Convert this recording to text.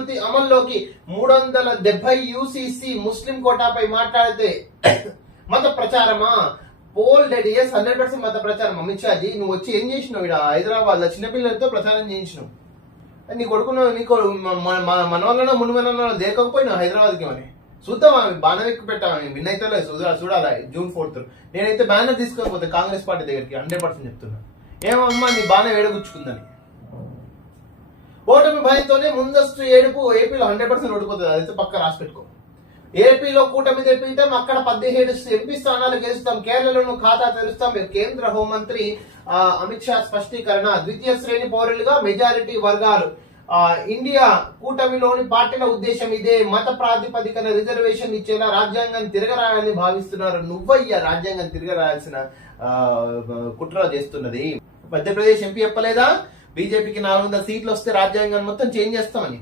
సంస్కృతి అమల్లోకి 370 యూసీసీ ముస్లిం కోటాపై మాట్లాడితే మత ప్రచారమా? పోల్ డెడ్ ఎస్ 100% మత ప్రచారం. అమిత్ షాజీ నువ్వు వచ్చి ఏం చేసినావు? ఇక్కడ హైదరాబాద్ లో చిన్నపిల్లలతో ప్రచారం చేయించినావు. నీ కొడుకును నీకు మనవల్లో మునిమనలో దేకపోయినావు హైదరాబాద్ కి. మరి చూద్దాం, బాణం ఎక్కువ పెట్టామని విన్నైతే చూడాలి జూన్ 4th. నేనైతే బ్యానర్ తీసుకోకపోతే కాంగ్రెస్ పార్టీ దగ్గరికి 100% చెప్తున్నా. ఏమమ్మా నీ బాణం ఏడగుచ్చుకుందని. ఓటమి భయంతోనే ముందస్తు ఏడుపు. ఏపీలో 100% ఓడిపోతుంది, అదైతే పక్క రాసి పెట్టుకో. ఏపీలో కూటమి తెప్పిస్తాం, అక్కడ 17 ఎంపీ స్థానాలు గెలుస్తాం, కేరళలో ఖాతా తెరుస్తాం. కేంద్ర హోంమంత్రి అమిత్ షా స్పష్టీకరణ. ద్వితీయ శ్రేణి పౌరులుగా మెజారిటీ వర్గాలు. ఇండియా కూటమిలోని పార్టీల ఉద్దేశం ఇదే. మత ప్రాతిపదికన రిజర్వేషన్ ఇచ్చేలా రాజ్యాంగాన్ని తిరగరాయాలని భావిస్తున్నారు. నువ్వయ్యా రాజ్యాంగం తిరగరాయాల్సిన కుట్ర చేస్తున్నది. మధ్యప్రదేశ్ ఎంపీ చెప్పలేదా బీజేపీకి 400 సీట్లు వస్తే రాజ్యాంగాన్ని మొత్తం చేంజ్ చేస్తామని?